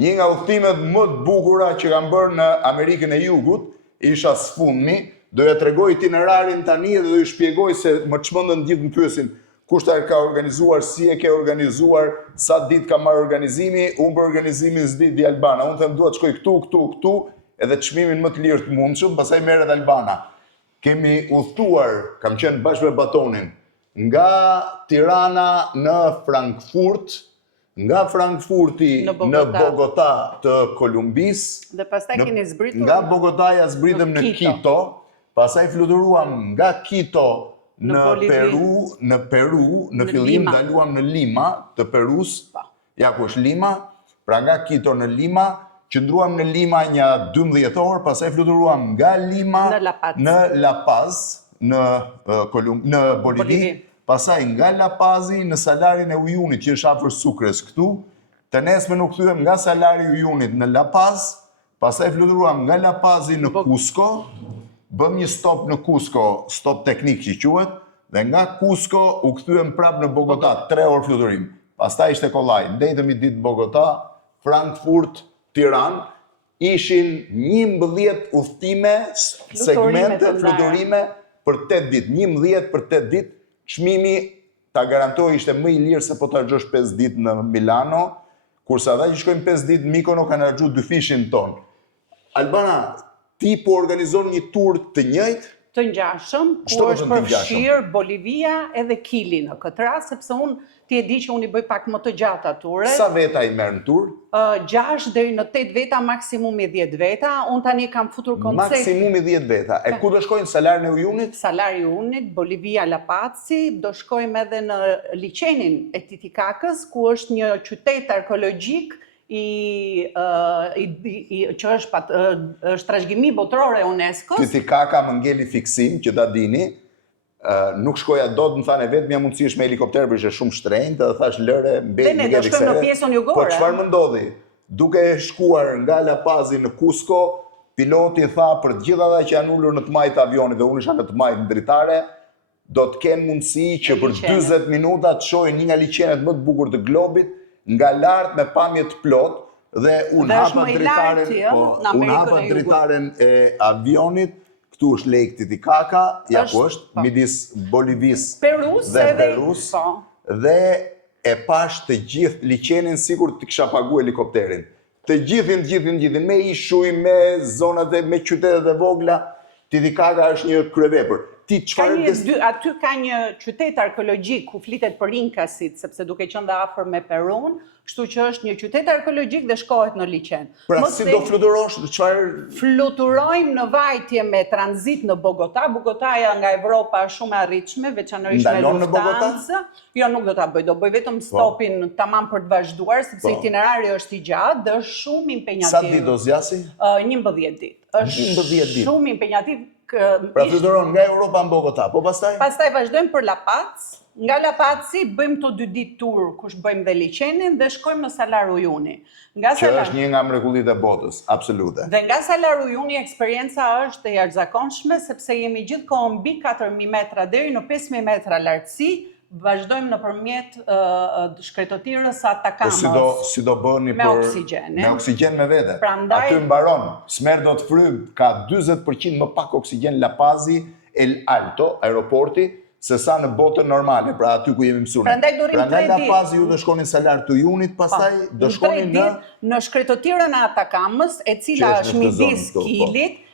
Një nga udhëtimet më të bukura që kam bërë në Amerikën e Jugut, isha sfundmi, doja t'rregoj itinerarin tani dhe do ju shpjegoj se më çmendën gjithë më pyesin kush ta ka organizuar, si e ke organizuar, sa ditë ka marrë organizimi, unë për organizimin s'di di Albana, unë them dua të shkoj këtu, edhe çmimin më të lirë të mundshëm, pastaj merret Albana. Kemi udhëtuar, kam qenë bashkë me Batonin, nga Tirana në Frankfurt, nga Frankfurti në Bogota të Kolumbis, dhe pastaj keni zbritur nga Bogotaja zbritëm në Quito, pastaj fluturuam nga Quito në Peru, në fillim daluam në Lima të Perus, ja ku është Lima, pra nga Quito në Lima, qëndruam në Lima një 12 orë, pastaj fluturuam nga Lima në La Paz, në Bolivi, pastaj nga La Pazi në Salarin e Uyunit, që është afër Sucres këtu, të nesme nuk kthyer nga Salari i Uyunit në La Paz, pastaj fluturuam nga La Pazi në Cusco, bëm një stop në Cusco, stop teknik që quhet, dhe nga Cusco u kthyem prap në Bogota, 3 orë fluturim. Pastaj ishte kollaj, ndetëm i ditë Bogota, Frankfurt, Tiranë, ishin 11 udhëtime, segmente, fluturime për 8 ditë, 11 për 8 ditë. Çmimi, ta garantoj, ishte më i lirë se po ta harxhosh 5 ditë në Milano, kurse ata që shkojnë 5 ditë në Mykono kanë harxhuar 2 fishin ton. Albana, ti po organizon një tur të njëjtë? Të ngjashëm, ku është përfshirë Bolivia edhe Kili në këtë rast, sepse unë ti e di që unë i bëj pak më të gjata ture. Sa veta i merr në tur? 6 deri në 8 veta, maksimumi 10 veta. Unë tani kam futur koncept. Maksimumi 10 veta. E ku do shkojnë? Salarin e Uyunit? Salari i Uyunit, Bolivia, La Pazzi, do shkojmë edhe në liçenin e Titicacës, ku është një qytet arkeologjik që është trashëgimi botërore e UNESCO-s. Titicaca më ngeli fiksim, që ta dini, nuk shkoja dot, më thanë vetë mja mundësi është me helikopter, për ishte shumë shtrenjtë, dhe thash lëre, mbej nuk e shkojmë në pjesën jugore. Po çfarë më ndodhi? Duke shkuar nga La Pazi në Cusco, piloti tha për të gjithë ata që janë ulur në të majtë avionit, dhe unë isha në të majtë në dritare, do të kenë mundësi që për 40 minuta të shohin një nga liçenet më të bukur të globit, nga lartë me pamje të plot, dhe unë hapa dritaren e avionit, këtu është Lake Titicaca, ja ku është, midis Bolivis dhe Perus, dhe e pash të gjithë liçenin sikur të kisha pagu helikopterin. Të gjithin, me ishuj, me zonat e, me qytetet e vogla, Titicaca është një kryevepër. Aty ka një qytet arkeologjik ku flitet për Inkasit, sepse duke qenë dhe afër me Perun, kështu që është një qytet arkeologjik dhe shkohet në liçen. Pra si do fluturosh? Fluturojmë në vajtje me tranzit në Bogota. Bogotaja nga Evropa është shumë e arritshme, veçanërisht me Lufthansa. Jo, nuk do ta bëj, do bëj vetëm stopin tamam për të vazhduar, sepse itinerari është i gjatë dhe është shumë impenjativ. Sa ditë do zgjasi? 11 ditë. Është shumë impenjativ. Pra fluturon nga Europa në Bogota, po pastaj? Pastaj vazhdojmë për La Paz. Nga La Pazzi bëjmë të 2 ditë tur, kush bëjmë dhe liçenin dhe shkojmë në Salar Uyuni. Që është një nga mrekullitë e botës, absolute. Dhe nga Salar Uyuni eksperienca është e jashtëzakonshme, sepse jemi gjithkohë mbi 4000 metra deri në 5000 metra lartësi, vazhdojmë nëpërmjet shkretotirës Atakamës. Si do bëni me oksigjen. Me oksigjen me vete. Prandaj aty mbaron. Smer do të frymë, ka 40% më pak oksigjen La Pazi, El Alto, aeroporti, se sa në botën normale, pra aty ku jemi mësuar. Prandaj do rrim 3 ditë. Pra nga La Pazi ju do shkonin Salar të Uyunit, pastaj do shkonin në shkretotirën e Atakamës, e cila është midis Kilit,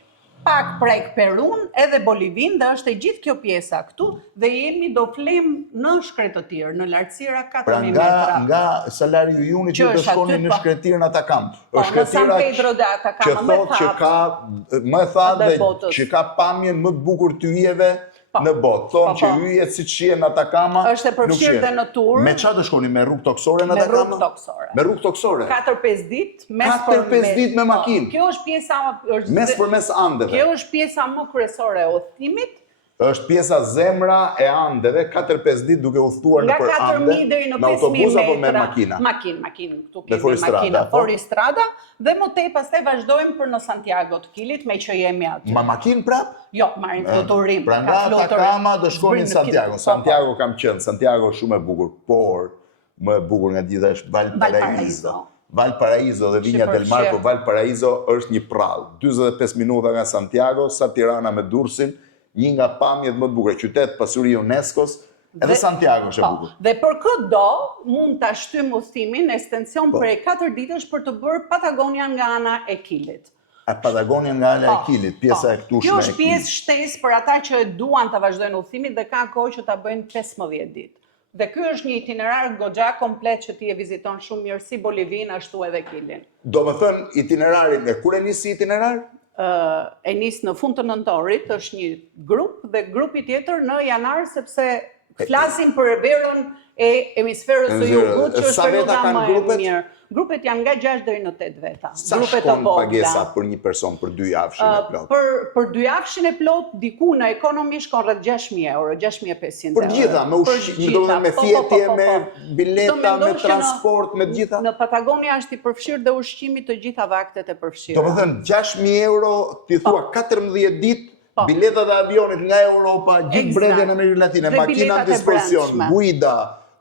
pak prek Perun edhe Bolivin, dhe është e gjithë kjo pjesa këtu, dhe jemi do flem në shkretotirë, në lartësira 4000 metra. Pra nga Salari i Uyunit ju do shkonin në shkretotirën Atakam. Në San Pedro de Atacama, më thatë dhe që ka pamjen më të bukur të hyjeve në botë. Thonë që hyjet si shihen në Atakama, është e përfshirë dhe në tur. Me çfarë do shkoni, me rrugë toksore në Atakama? Me rrugë toksore. Me rrugë toksore. 4-5 ditë mes 4-5 ditë me makinë. Kjo është pjesa mes Andeve. Kjo është pjesa më kryesore e udhëtimit. Është pjesa zemra e Andeve, 4-5 ditë duke udhëtuar nëpër Ande. Nga 4000 deri në 5000 metra. Me autobus apo me makina? Makinë, këtu kemi makina, Foristrada, dhe më tej pastaj vazhdojmë për në Santiago të Kilit, me që jemi aty. Ma makinë prap? Jo, marrim fluturim. Pra nga Atakama do shkonin në Santiago. Santiago kam qenë, Santiago shumë e bukur, por më e bukur nga gjitha është Valparaíso. Valparaiso dhe Vinja del Mar, po Valparaiso është një prallë. 45 minuta nga Santiago, sa Tirana me Durrësin, një nga pamjet më të bukura, qytet pasuri UNESCO-s, edhe Santiago është e bukur. Dhe për këtë do, mund ta shtym udhëtimin në ekstension për 4 ditësh për të bërë Patagonia nga ana e Kilit. A Patagonia nga ala e Kilit, pjesa e këtushme e Kilit. Kjo është pjesë shtesë për ata që duan të vazhdojnë udhëtimin dhe ka kohë që ta bëjnë 15 ditë. Dhe ky është një itinerar goxha komplet që ti e viziton shumë mirë si Bolivin, ashtu edhe Kilin. Do më thënë itinerarin, e kur e nisi itinerar? E nis në fund të nëntorit, është një grup dhe grupi tjetër në janar, sepse flasim për verën e hemisferës së jugut, që është periudha më e mirë. Grupet janë nga 6 deri në 8 veta. Sa shkon pagesa për një person për 2 javshin e plot? Për 2 javshin e plot, diku në ekonomi shkon rreth 6.000 euro, 6.500 euro. Për gjitha, me ushqim, me fjetje, me bileta, me transport, me gjitha? Në Patagonia është i përfshirë dhe ushqimi të gjitha vaktet e përfshirë. Do më thënë, 6.000 euro, ti thua 14 ditë, biletat e avionit nga Europa, gjithë bredhja në Amerikën Latine, makina në dispozion, guida,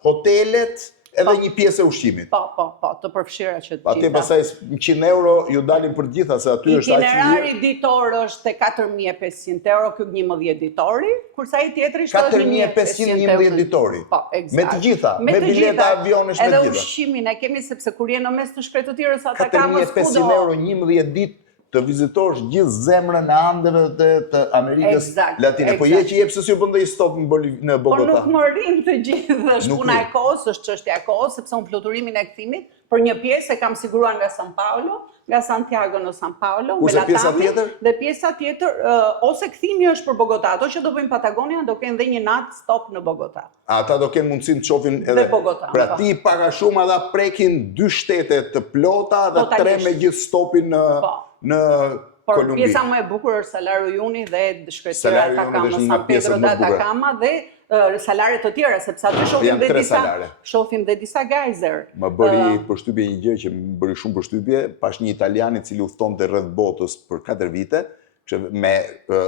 hotelet, edhe një pjesë e ushqimit. Po, të përfshira që të gjitha. Ate pasaj 100 euro ju dalin për gjitha, se aty është aqë Itinerari ditor është 4.500 euro, kjo 11 ditori, kurse ai tjetri është 4.500 11 ditori. Po, eksakt. Me të gjitha, me bileta avionesh me të gjitha. Edhe ushqimin e kemi, sepse kur je në mes të shkretëtirës, ata kamës 4.500 euro 11 ditë të vizitosh gjithë zemrën e Andeve të Amerikës Latine. Po je që jep se si ju bëndë i stop në Bogota. Po nuk më rrin të gjithë, është puna e kohës, është çështja e kohës, sepse unë fluturimin e kthimit për një pjesë e kam siguruar nga San Paulo, nga Santiago në San Paulo, me Latami, dhe pjesa tjetër, ose kthimi është për Bogota. Ato që do bëjnë Patagonia do kenë dhe një natë stop në Bogota. Ata do kenë mundësin të shofin edhe Bogota. Pra ti paka shumë edhe prekin 2 shtete të plota dhe 3 me gjithë stopin në Kolumbi. Por pjesa më e bukur është Salar Uyuni dhe shkretëtira Atacama, San Pedro de Atacama dhe salare të tjera, sepse aty shohim dhe disa gejzer. Më bëri përshtypje një gjë që më bëri shumë përshtypje, pash një italian i cili udhtonte rreth botës për 4 vite, me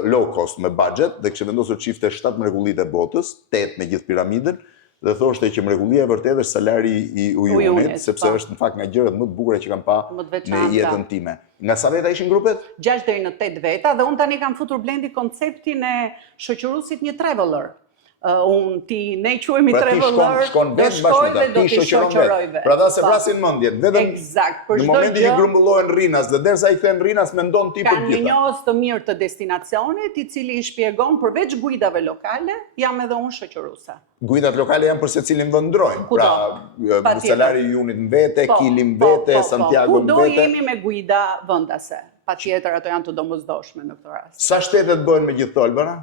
low cost, me budget, dhe kishte vendosur çifte 7 mrekullitë e botës, 8 me gjithë piramidën, dhe thoshte që mrekullia e vërtetë është salari i Uyunit, sepse është në fakt nga gjërat më të bukura që kam pa në jetën time. Nga sa veta ishin grupet? 6 deri në 8 veta, dhe unë tani kam futur Blendi konceptin e shoqëruesit një traveler. Ne quhemi traveler, do shkoj dhe do t'i shoqëroj vetë. Pra da se vrasin mendjen, vetëm në momentin që grumbullohen rrinas dhe derisa i kthen rrinas mendon ti për gjitha. Ka një njohës të mirë të destinacionit, i cili i shpjegon përveç guidave lokale, jam edhe unë shoqëruese. Guidat lokale janë për secilin vend ndrojnë. Pra Salari i Uyunit në vete, Kili në vete, Santiago në vete. Kudo jemi me guida vendase. Patjetër ato janë të domosdoshme në këtë rast. Sa shtetet bëhen me gjithë këto, Albana?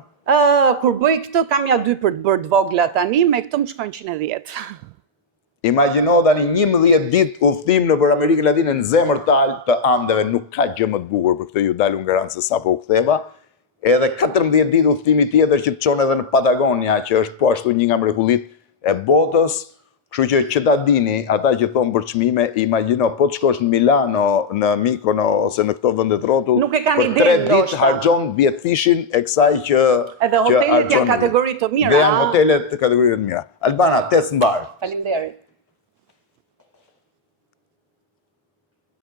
Kur bëj këtë, kam ja 2 për të bërë të vogla tani, me këtë më shkojnë 110. Imagjino tani 11 ditë udhëtim nëpër Amerikën Latine në zemër të Andeve, nuk ka gjë më të bukur për këtë ju dalu në garancë se sapo u ktheva. Edhe 14 ditë udhëtimi tjetër që të çon edhe në Patagonia, që është po ashtu një nga mrekullitë e botës. Kështu që ta dini, ata që thonë për çmime, imagjino, po të shkosh në Milano, në Mikono, ose në këto vendet rrotull, për 3 ditë harxhon 10 fishin e kësaj që edhe hotelet janë kategori të mira. Dhe janë hotelet të kategori të mira. Albana, 8 mbar. Faleminderit.